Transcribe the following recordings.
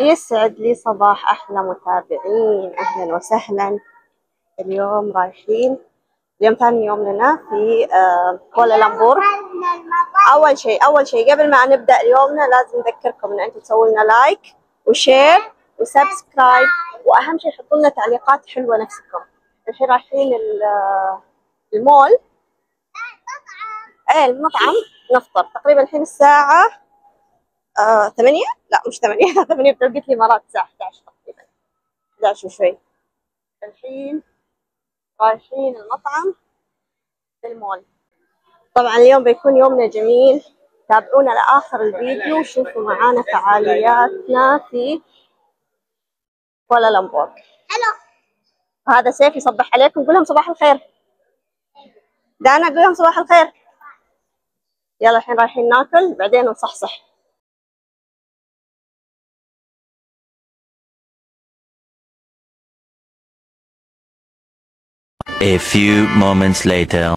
يسعد لي صباح أحلى متابعين، أهلا وسهلا. اليوم رايحين، اليوم ثاني يوم لنا في كوالالمبور. أول شيء قبل ما نبدأ يومنا لازم نذكركم إن أنتم تسووا لنا لايك وشير وسبسكرايب، وأهم شيء حطوا لنا تعليقات حلوة نفسكم. الحين رايحين المول، المطعم نفطر. تقريبا الحين الساعة 8، لا مش 8 8 بتوقيت الإمارات، الساعة 11 تقريبا، 11 وشوي. الحين رايحين المطعم في المول. طبعا اليوم بيكون يومنا جميل، تابعونا لآخر الفيديو وشوفوا معانا فعالياتنا في كوالالمبور. الو، هذا سيف يصبح عليكم، قول لهم صباح الخير. دانا قول لهم صباح الخير. يلا الحين رايحين ناكل بعدين نصحصح. A few moments later.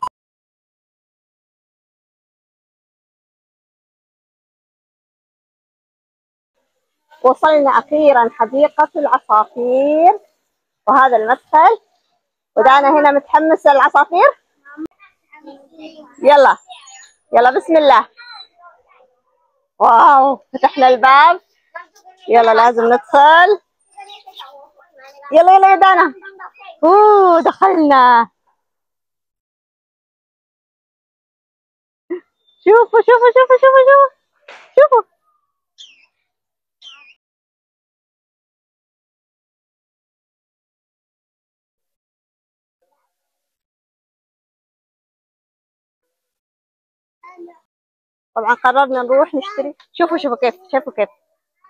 وصلنا أخيرا حديقة العصافير، وهذا المدخل، ودانا هنا متحمسة للعصافير. يلا يلا بسم الله. واو فتحنا الباب، يلا لازم ندخل. يلا يلا يا دانا. دخلنا. شوفوا شوفوا شوفوا شوفوا شوفوا شوفوا. طبعا قررنا نروح نشتري. شوفوا شوفوا كيف، شوفوا كيف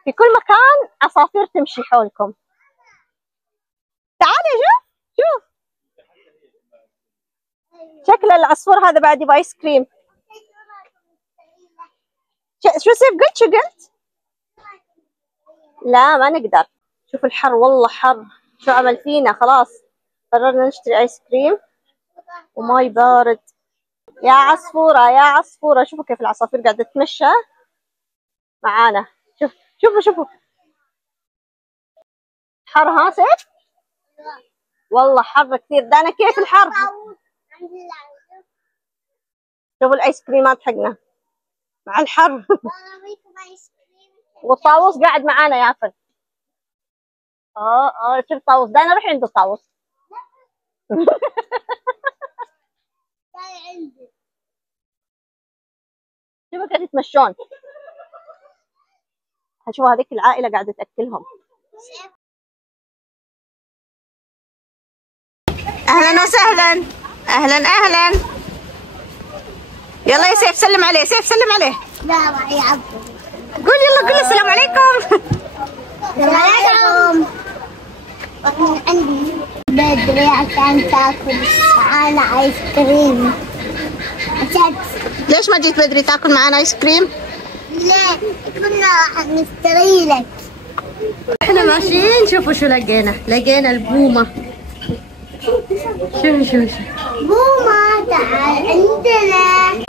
في كل مكان عصافير تمشي حولكم. تعالي شوف شوف شكل العصفور هذا بعد يبغى ايس كريم. شو سيف قلت؟ شو قلت؟ لا ما نقدر. شوف الحر، والله حر. شو عمل فينا؟ خلاص قررنا نشتري ايس كريم وماي بارد. يا عصفورة يا عصفورة، شوفوا كيف العصافير قاعدة تتمشى معانا. شوفوا شوفوا حر. ها سيف؟ والله حر كثير. دانا كيف الحر؟ شوفوا الايس كريمات حقنا مع الحر. والطاووس قاعد معانا ياكل. شوف طاووس. دانا روحي عند الطاووس. شوفوا كيف يتمشون. شوفوا هذيك العائلة قاعدة تأكلهم. أهلا وسهلا. أهلا أهلا. يلا يا سيف سلم عليه. سيف سلم عليه. لا راح يعبر. قول يلا، قول السلام عليكم. السلام عليكم. عندي بدري عشان تاكل معانا ايس كريم. ليش ما جيت بدري تاكل معانا ايس كريم؟ لا كنا راح نشتري لك. احنا ماشيين. شوفوا شو لقينا البومة. شوفوا بومة تعال عندنا.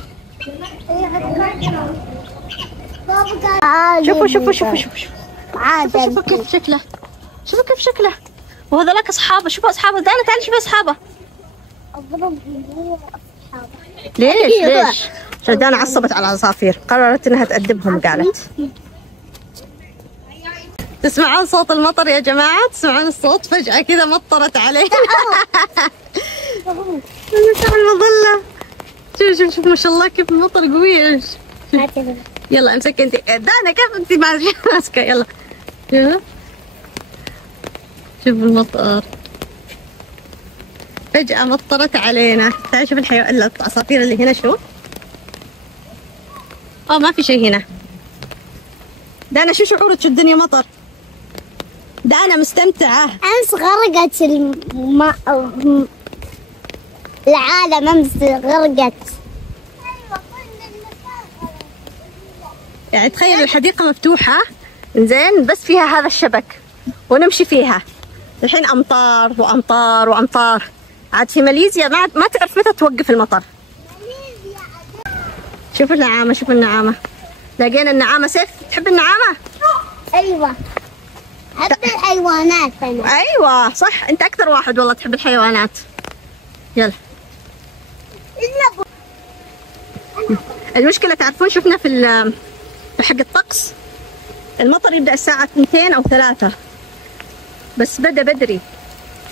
شوفوا كيف شكله. شوفوا كيف شكله. وهذولاك اصحابه. شوفوا اصحابه. دانا تعالي شوفي اصحابه. ليش؟ عشان دانا عصبت على العصافير، قررت انها تأدبهم. قالت تسمعون صوت المطر يا جماعة؟ تسمعون الصوت؟ فجأة كذا مطرت علينا. نفتح المظلة. شوف ما شاء الله كيف المطر قوي. يلا امسك انت دانا. كيف انت ماسكة؟ يلا شوف المطر فجأة مطرت علينا. تعال شوف العصافير اللي هنا. شوف ما في شيء هنا. دانا شو شعورك شو الدنيا مطر؟ دانا مستمتعة. امس غرقت العالم. امس غرقت. يعني تخيل الحديقة مفتوحة زين، بس فيها هذا الشبك ونمشي فيها. الحين أمطار وأمطار وأمطار. عاد في ماليزيا ما تعرف متى توقف المطر. شوفوا النعامة. شوفوا النعامة. لقينا النعامة. سيف تحب النعامة؟ ايوه. أحب الحيوانات أنا. ايوه صح، انت اكثر واحد والله تحب الحيوانات. يلا. المشكلة تعرفون شفنا في حق الطقس المطر يبدأ الساعة 2 أو 3 بس بدأ بدري.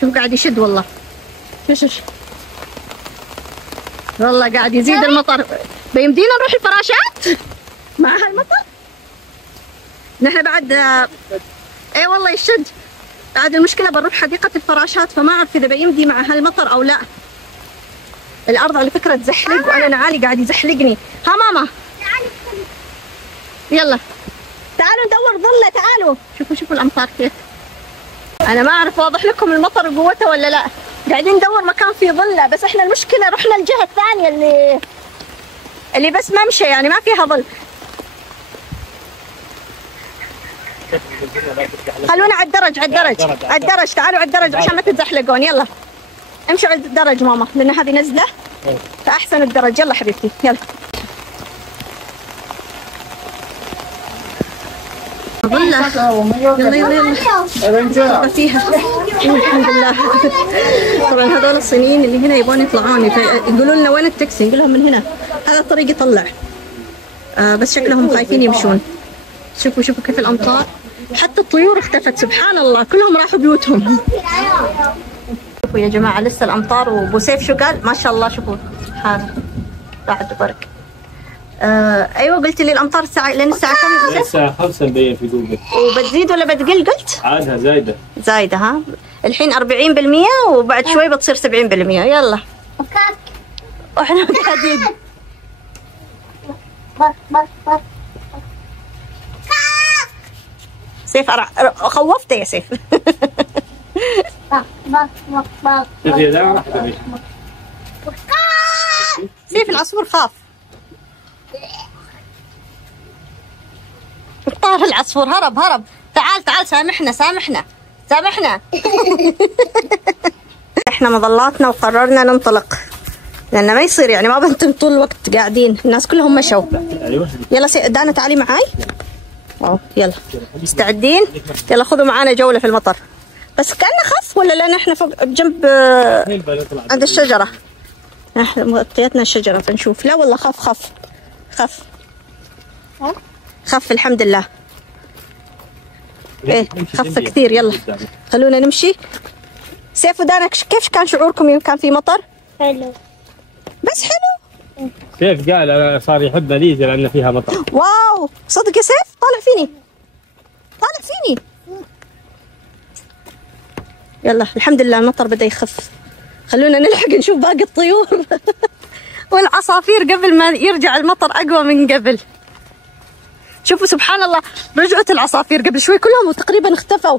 شوف قاعد يشد والله. شوف والله قاعد يزيد المطر. بيمدينا نروح الفراشات مع هالمطر؟ نحن بعد اي والله يشد. بعد المشكلة بنروح حديقة الفراشات فما أعرف إذا بيمدي مع هالمطر أو لا. الأرض على فكرة تزحلق وأنا نعالي قاعد يزحلقني. ها ماما يلا تعالوا ندور ظلة. تعالوا شوفوا الأمطار كيف. أنا ما أعرف واضح لكم المطر قوته ولا لا. قاعدين ندور مكان فيه ظلة بس إحنا المشكلة رحنا الجهة الثانية اللي بس ممشى يعني ما فيها ظل. خلونا على الدرج على الدرج تعالوا على الدرج عشان ما تتزحلقون. يلا امشوا على الدرج ماما لأن هذه نزلة فأحسن الدرج. يلا حبيبتي يلا. ظلة يلا فيها الحمد لله. طبعا هذول الصينيين اللي هنا يبون يطلعون يقولوا لنا وين التاكسي، نقول لهم من هنا هذا الطريق يطلع. بس شكلهم خايفين يمشون. شوفوا كيف الأمطار، حتى الطيور اختفت سبحان الله كلهم راحوا بيوتهم. شوفوا يا جماعة لسه الأمطار. وابو سيف شو قال؟ ما شاء الله شوفوا سبحان راحت وبرك. ايوه قلت لي الامطار لين الساعه كم؟ الساعه 5 مبين في جوجل. وبتزيد ولا بتقل قلت؟ عادها زايده ها. الحين 40% وبعد شوي بتصير 70%. يلا واحنا قاعدين. سيف خوفته يا سيف. سيف العصفور خاف. طار العصفور هرب. تعال سامحنا احنا مظلاتنا وقررنا ننطلق لأن ما يصير يعني ما بنتم طول الوقت قاعدين. الناس كلهم مشوا. يلا دانا تعالي معاي. يلا مستعدين؟ يلا خذوا معانا جولة في المطر. بس كأنه خف ولا لأن احنا فوق جنب عند الشجرة. احنا مغطيتنا الشجرة فنشوف. لا والله خف الحمد لله. ايه خف كثير. يلا خلونا نمشي. سيف ودانا كيف كان شعوركم يوم كان في مطر؟ حلو. بس حلو. سيف قال صار يحب ماليزيا لأن فيها مطر. واو صدق يا سيف؟ طالع فيني. يلا الحمد لله المطر بدأ يخف. خلونا نلحق نشوف باقي الطيور والعصافير قبل ما يرجع المطر أقوى من قبل. شوفوا سبحان الله رجعت العصافير قبل شوي كلهم وتقريبا اختفوا.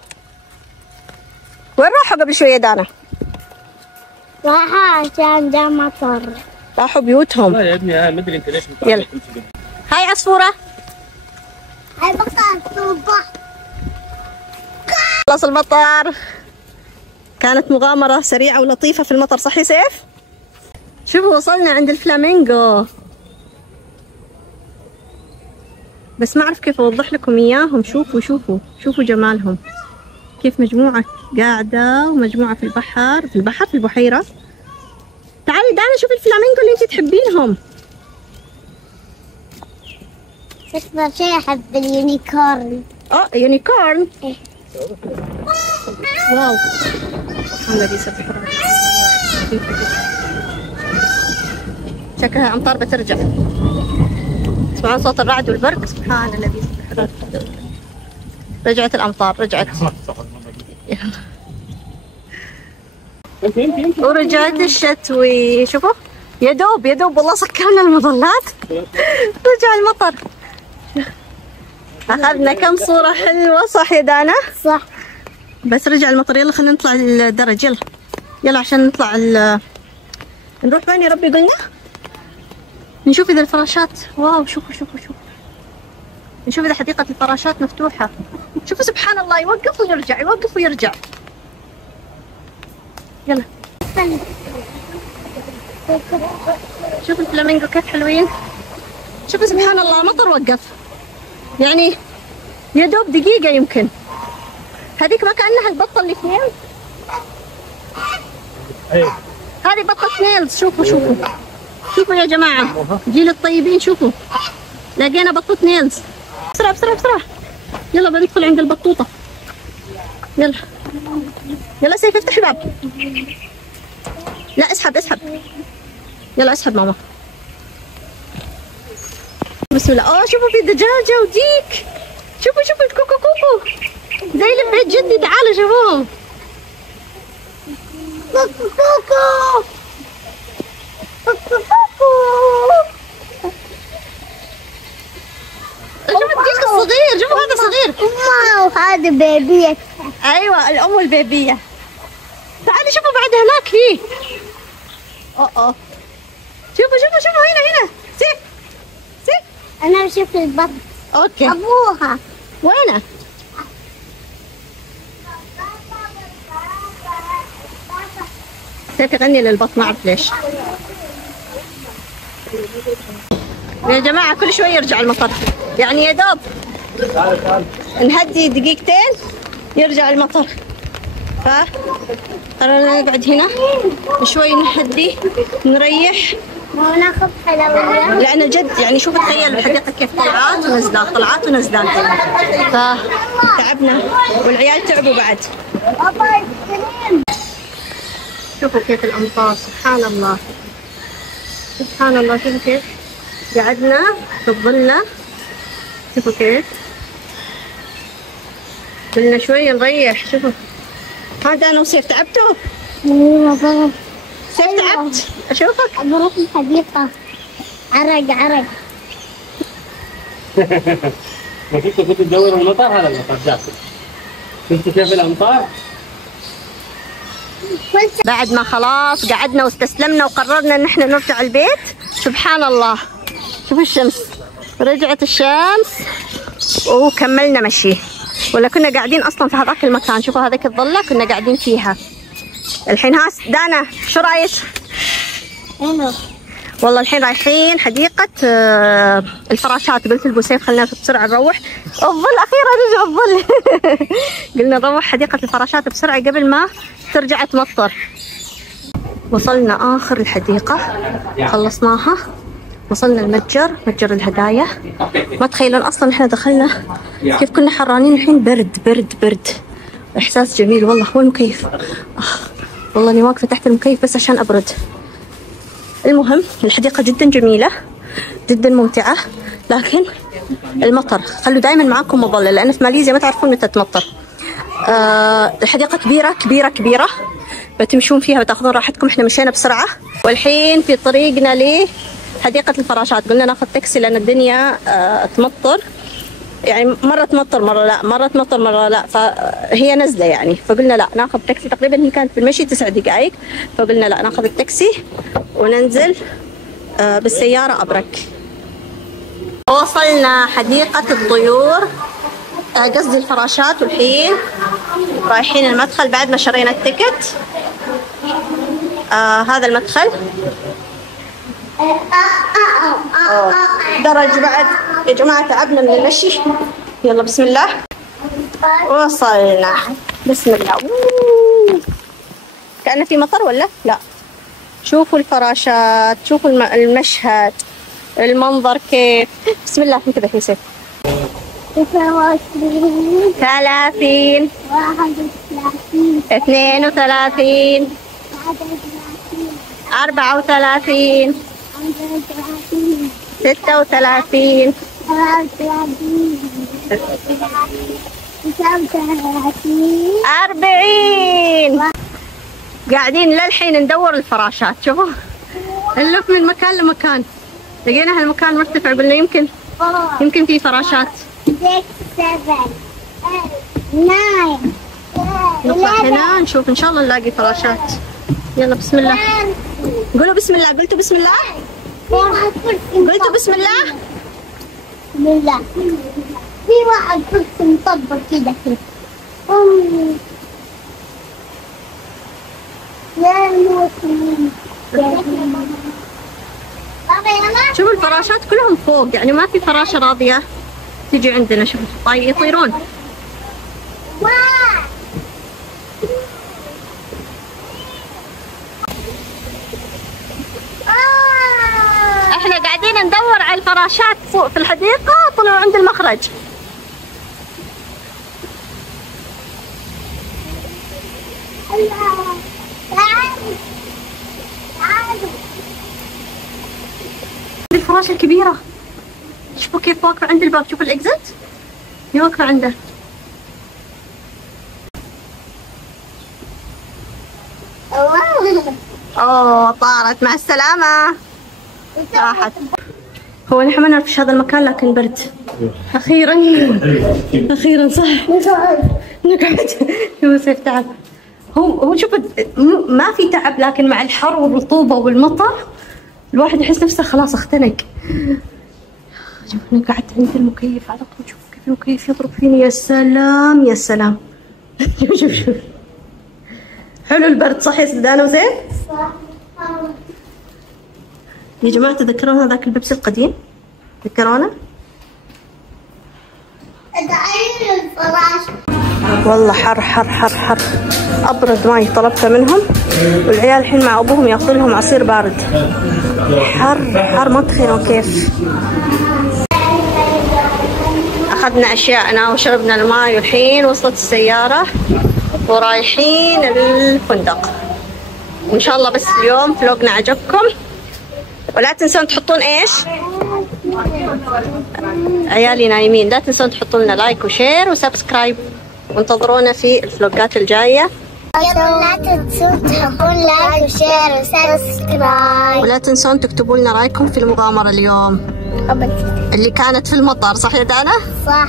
وين راحوا قبل شوي يا دانا؟ راحوا عشان جا مطر. راحوا بيوتهم. لا يا ابني ما ادري انت ليش يلا هاي عصفورة. هاي بقى خلص المطر. كانت مغامرة سريعة ولطيفة في المطر صح يا سيف؟ شوفوا وصلنا عند الفلامينغو بس ما أعرف كيف أوضح لكم إياهم. شوفوا جمالهم كيف مجموعة قاعدة ومجموعة في البحر في البحيرة. تعالي دانا شوفي الفلامينغو اللي انتي تحبينهم. أكثر شيء أحب اليونيكورن. يونيكورن. واو سبحان الذي سبح الرعد. شكلها أمطار بترجع. تسمعون صوت الرعد والبرق؟ سبحان الذي سبح الرعد. رجعت الأمطار رجعت. ورجعت الشتوي. شوفوا يا دوب والله سكرنا المظلات رجع المطر. أخذنا كم صورة حلوة صح يا دانا؟ صح. بس رجع المطر. يلا خلينا نطلع الدرج. يلا عشان نطلع نروح وين يا ربي قلنا؟ نشوف إذا الفراشات. واو شوفوا نشوف إذا حديقة الفراشات مفتوحة. شوفوا سبحان الله يوقف ويرجع. يلا شوف الفلامينغو كيف حلوين. شوفوا سبحان الله مطر وقف يعني يا دوب دقيقة يمكن. هذيك ما كأنها البطة اللي سنيلز. ايه هذه بطة سنيلز. شوفوا شوفوا شوفوا يا جماعة، جيل الطيبين. شوفوا لقينا بطة نيلز. بسرعة بسرعة بسرعة، يلا بندخل عند البطوطة. يلا يلا سيف افتح الباب. لا اسحب اسحب، يلا اسحب ماما. بسم الله. اوه شوفوا في دجاجة وديك. شوفوا شوفوا الكوكو كوكو زي اللي في عيد جدي. تعالوا شوفوهم. كوكو كوكو كوكو كوكو. شوفوا الديك الصغير، شوفوا هذا صغير. أمه وهذا بيبية. ايوه الام والبيبية. تعالوا شوفوا بعد هناك فيه. اوه شوفوا شوفوا شوفوا هنا هنا. سيف سيف. أنا بشوف البط. اوكي أبوها وينه؟ سيف يغني للبط ما اعرف ليش. يا جماعة كل شوي يرجع المطر، يعني يا دوب نهدي دقيقتين يرجع المطر. قررنا نقعد هنا شوي نهدي نريح وناخذ حلويات. لأنه جد يعني شوف تخيل الحديقة كيف طلعات ونزلات طلعات ونزلات، فتعبنا والعيال تعبوا بعد. بابا الكريم. شوفوا كيف الأمطار، سبحان الله سبحان الله. شوفوا كيف قعدنا في الظلة، شوفوا كيف قلنا شوية نريح. شوفوا هذا أنا وسيف تعبتوا؟ أيوة بابا. سيف تعبت؟ أشوفك بروح الحديقة. عرق عرق. ما كنت تدور المطر، هذا المطر جاكم. شفتوا كيف الامطار؟ بعد ما خلاص قعدنا واستسلمنا وقررنا ان احنا نرجع البيت، سبحان الله شوفوا الشمس، رجعت الشمس وكملنا مشي. ولا كنا قاعدين اصلا في هذاك المكان. شوفوا هذيك الظلة كنا قاعدين فيها. الحين هاس دانا شو رايك؟ والله الحين رايحين حديقة الفراشات. قلت لابو سيف خلينا بسرعة نروح. الظل أخيرا رجع الظل. قلنا نروح حديقة الفراشات بسرعة قبل ما ترجع تمطر. وصلنا آخر الحديقة خلصناها. وصلنا المتجر، متجر الهدايا. ما تخيلون أصلا إحنا دخلنا كيف كنا حرانين. الحين برد برد برد، إحساس جميل والله. هو المكيف والله إني واقفة تحت المكيف بس عشان أبرد. المهم الحديقة جدا جميلة جدا ممتعة، لكن المطر خلوا دائما معاكم مظلة لأن في ماليزيا ما تعرفون متى تمطر. الحديقة كبيرة كبيرة كبيرة، بتمشون فيها بتاخذون راحتكم. احنا مشينا بسرعة والحين في طريقنا لحديقة الفراشات. قلنا ناخذ تاكسي لأن الدنيا تمطر، يعني مرة تمطر مرة لا، مرة تمطر مرة لا، فهي نزلة يعني. فقلنا لا ناخذ تاكسي. تقريبا هي كانت بالمشي 9 دقائق، فقلنا لا ناخذ التاكسي وننزل بالسيارة أبرك. وصلنا حديقة الطيور، قصدي الفراشات، والحين رايحين المدخل بعد ما شرينا التيكت. هذا المدخل درج بعد. يا جماعة تعبنا من المشي. يلا بسم الله. وصلنا بسم الله. كأنه في مطر ولا لا؟ شوفوا الفراشات، شوفوا المشهد، المنظر كيف. بسم الله. انتبه يا سيف. 29 30 31 32 34 36 40. قاعدين للحين ندور الفراشات. شوفوا نلف من مكان لمكان. لقينا هالمكان مرتفع، قلنا يمكن في فراشات. 6 7 9 نطلع هنا نشوف ان شاء الله نلاقي فراشات. يلا بسم الله. قولوا بسم الله. قلتوا بسم الله؟ قلتوا بسم الله؟ بسم الله. في واحد كرسي مطبق كده كده. شوفوا الفراشات كلهم فوق، يعني ما في فراشة راضية تيجي عندنا. شوفوا يطيرون. فراشات فوق في الحديقة طلعوا عند المخرج. الفراشة الكبيرة شوفوا كيف واقفة عند الباب. شوفوا الإكزت واقفة عنده. اوه طارت، مع السلامة، راحت. هو نحن ما نعرف هذا المكان لكن برد. أخيرا أخيرا صح نقعد. يوسف تعب. هو شوف ما في تعب، لكن مع الحر والرطوبة والمطر الواحد يحس نفسه خلاص اختنق. شوف أنا قعدت عند المكيف على طول. شوف كيف المكيف يضرب فيني. يا سلام يا سلام. شوف حلو البرد صح يا سدانة وزين؟ صح. يا جماعة تذكرون هذاك البيبسي القديم؟ تذكرونه؟ والله حر حر حر حر. أبرد ماي طلبته منهم، والعيال الحين مع أبوهم ياخذون لهم عصير بارد. حر حر ما تخيلون كيف. أخذنا أشياءنا وشربنا الماي، والحين وصلت السيارة ورايحين الفندق. وإن شاء الله بس اليوم فلوقنا عجبكم، ولا تنسون تحطون إيش؟ عيالي نايمين. لا تنسون تحطون لنا لايك وشير وسبسكرايب، وانتظرونا في الفلوقات الجاية. لا تنسون تحطون لايك وشير وسبسكرايب، ولا تنسون تكتبوا لنا رايكم في المغامرة اليوم اللي كانت في المطر. صح يا دانا؟ صح.